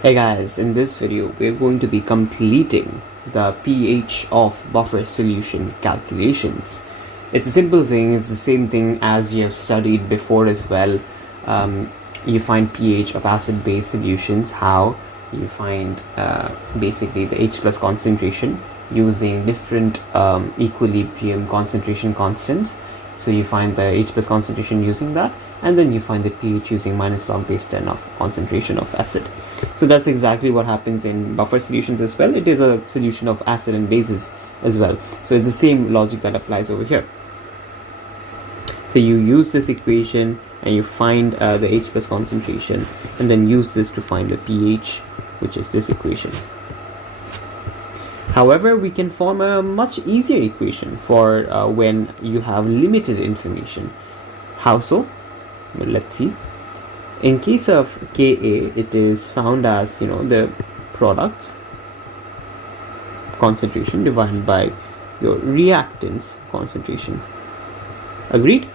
Hey guys, in this video we're going to be completing the pH of buffer solution calculations. It's a simple thing, it's the same thing as you have studied before as well. You find pH of acid-base solutions, how you find basically the H plus concentration using different equilibrium concentration constants. So you find the H plus concentration using that, and then you find the pH using minus log base 10 of concentration of acid. So that's exactly what happens in buffer solutions as well. It is a solution of acid and bases as well. So it's the same logic that applies over here. So you use this equation and you find the H plus concentration, and then use this to find the pH, which is this equation. However, we can form a much easier equation for when you have limited information. How so? Well, let's see. In case of Ka, it is found as, the products concentration divided by your reactants concentration. Agreed?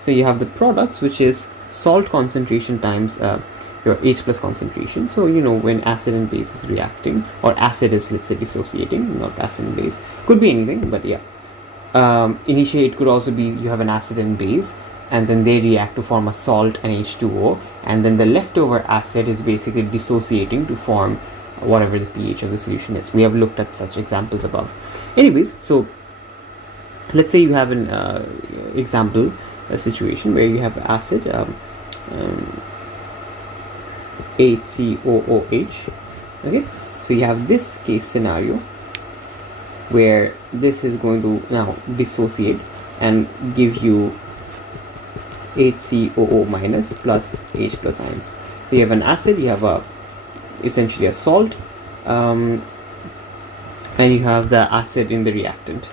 So you have the products, which is salt concentration times your H plus concentration. So when acid and base is reacting, or acid is, let's say, dissociating, not acid and base, could be anything, but yeah, initially it could also be you have an acid and base, and then they react to form a salt and H2O, and then the leftover acid is basically dissociating to form whatever the pH of the solution is. We have looked at such examples above. Anyways, so let's say you have an example, a situation where you have acid, HCOOH. Okay, so you have this case scenario where this is going to now dissociate and give you HCOO minus plus H plus ions. So you have an acid, you have essentially a salt, and you have the acid in the reactant.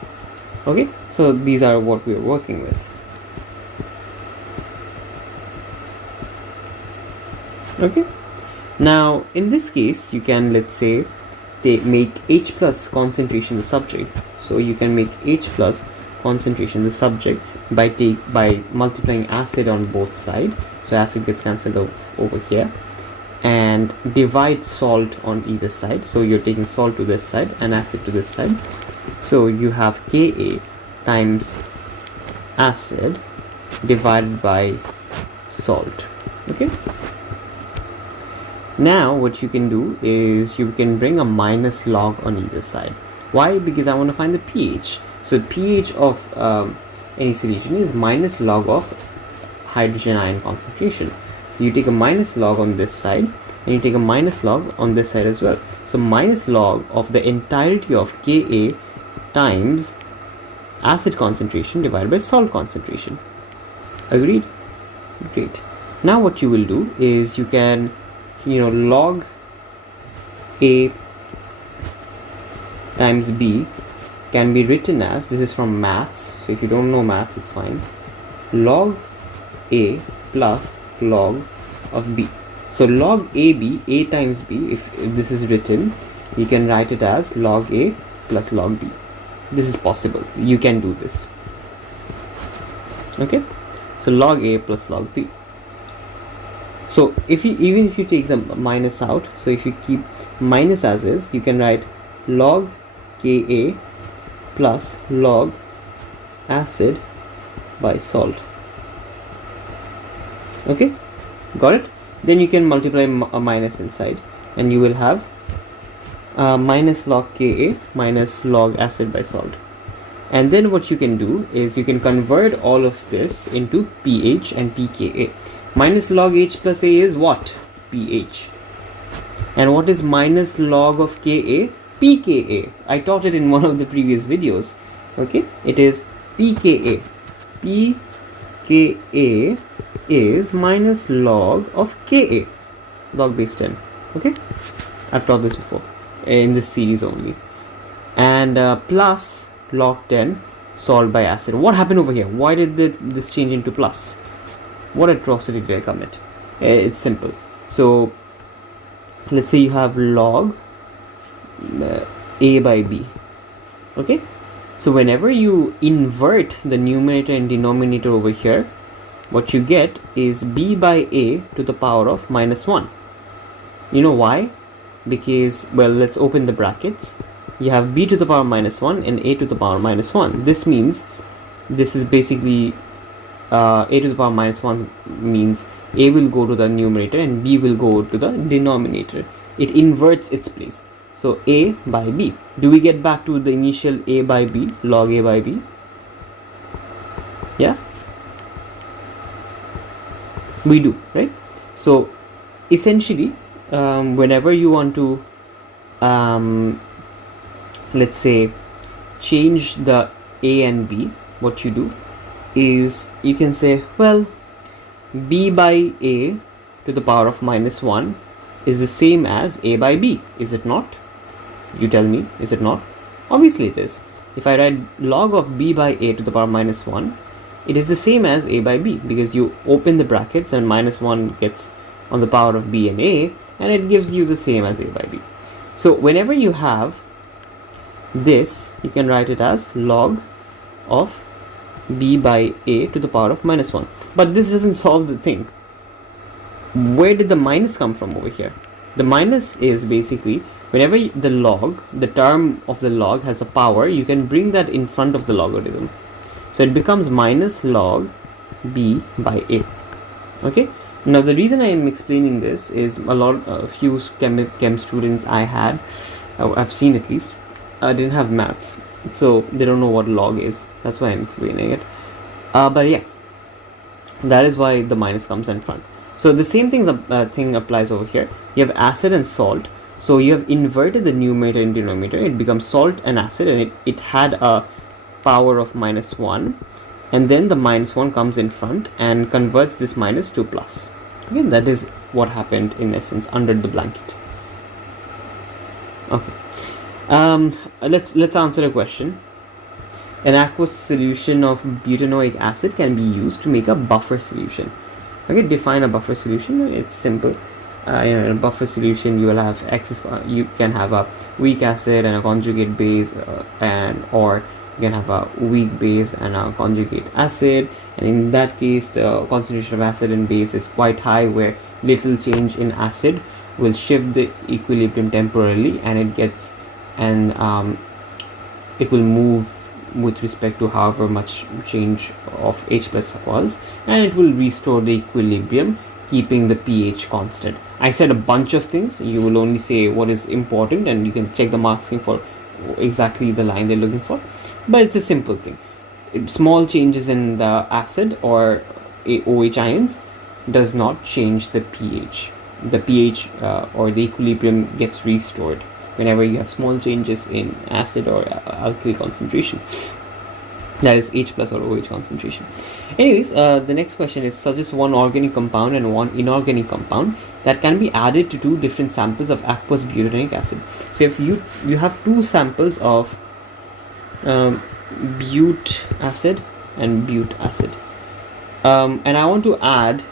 Okay, so these are what we are working with. Okay, now in this case you can, let's say, make H plus concentration the subject. So you can make H plus concentration the subject by multiplying acid on both sides. So acid gets cancelled over here, and divide salt on either side. So you're taking salt to this side and acid to this side. So you have Ka times acid divided by salt. Okay, now what you can do is you can bring a minus log on either side. Why? Because I want to find the pH. So pH of any solution is minus log of hydrogen ion concentration. So you take a minus log on this side, and you take a minus log on this side as well. So minus log of the entirety of Ka times acid concentration divided by salt concentration. Agreed? Great. Now what you will do is you can log A times B can be written as, this is from maths, so if you don't know maths, it's fine, log A plus log of B. So log AB, A times B, if this is written, you can write it as log A plus log B. This is possible, you can do this. Okay, so log A plus log B. So even if you take the minus out, so if you keep minus as is, you can write log Ka plus log acid by salt. Okay, got it? Then you can multiply a minus inside, and you will have minus log Ka minus log acid by salt. And then what you can do is you can convert all of this into pH and pKa. Minus log H plus A is what? pH. And what is minus log of Ka? pKa. I taught it in one of the previous videos. Okay, it is pKa. pKa is minus log of Ka, log base 10. Okay, I've taught this before in this series only. And plus log 10 salt by acid. What happened over here? Why did this change into plus? What atrocity did I commit? It's simple. So let's say you have log A by B. Okay, so whenever you invert the numerator and denominator over here, what you get is B by A to the power of minus 1. You know why? Because, well, let's open the brackets. You have b to the power minus 1 and a to the power minus 1. This means this is basically a to the power minus 1 means a will go to the numerator and b will go to the denominator. It inverts its place. So a by b. Do we get back to the initial a by b, log a by b? Yeah, we do, right? So essentially, whenever you want to, let's say, change the a and b, what you do is you can say, well, b by a to the power of minus 1 is the same as a by b, is it not? You tell me, is it not? Obviously it is. If I write log of b by a to the power minus 1, it is the same as a by b, because you open the brackets and minus 1 gets on the power of b and a, and it gives you the same as a by b. So whenever you have this, you can write it as log of b by a to the power of minus 1. But this doesn't solve the thing. Where did the minus come from over here? The minus is basically whenever the log, the term of the log has a power, you can bring that in front of the logarithm. So it becomes minus log b by a. Okay. Now the reason I am explaining this is a few chem students I've seen at least, didn't have maths, so they don't know what log is. That's why I'm explaining it. But yeah, that is why the minus comes in front. So the same thing applies over here. You have acid and salt. So you have inverted the numerator and denominator. It becomes salt and acid, and it had a power of minus 1, and then the minus 1 comes in front and converts this minus to plus. Okay, that is what happened in essence under the blanket. Okay, let's answer a question. An aqueous solution of butanoic acid can be used to make a buffer solution. Okay, define a buffer solution. It's simple. In a buffer solution, you will have you can have a weak acid and a conjugate base, or you can have a weak base and a conjugate acid, and in that case the concentration of acid and base is quite high, where little change in acid will shift the equilibrium temporarily, and it will move with respect to however much change of H plus was, and it will restore the equilibrium, keeping the pH constant. I said a bunch of things. You will only say what is important, and you can check the marking for exactly the line they're looking for. But it's a simple thing. Small changes in the acid or OH ions does not change the pH. The pH or the equilibrium gets restored whenever you have small changes in acid or alkali concentration. That is H plus or OH concentration. Anyways, the next question is, suggest one organic compound and one inorganic compound that can be added to two different samples of aqueous butanoic acid. So if you have two samples of but acid and but acid, and I want to add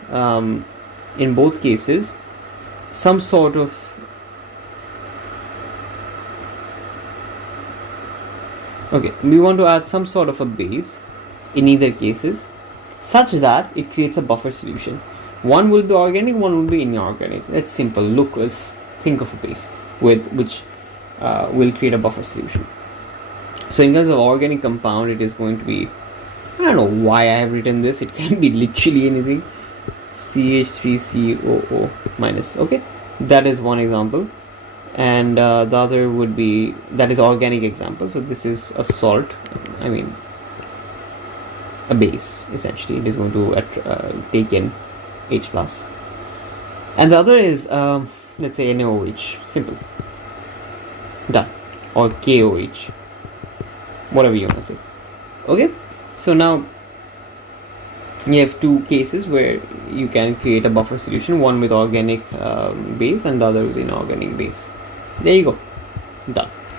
in both cases some sort of we want to add some sort of a base in either cases, such that it creates a buffer solution. One will be organic, one will be inorganic. That's simple. Think of a base with which will create a buffer solution. So in terms of organic compound, it is going to be, I don't know why I have written this. It can be literally anything. CH3COO minus. Okay, that is one example. And the other would be, that is organic example. So this is a salt, a base essentially. It is going to take in H plus, and the other is let's say NaOH, simple, done, or KOH, whatever you want to say. Okay, so now you have two cases where you can create a buffer solution, one with organic base and the other with inorganic base. There you go, done.